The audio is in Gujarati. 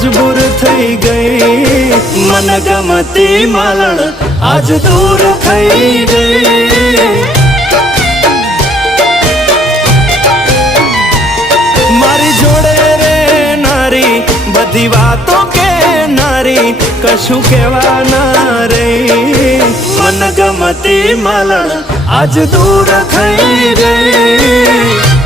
મજબૂર થઈ ગઈ મન ગમતી માલણ આજ દૂર થઈ ગઈ મારી જોડે રે નારી બધી વાતો કે નારી કશું કહેવા ના રે મન ગમતી માલણ આજ દૂર થઈ ગઈ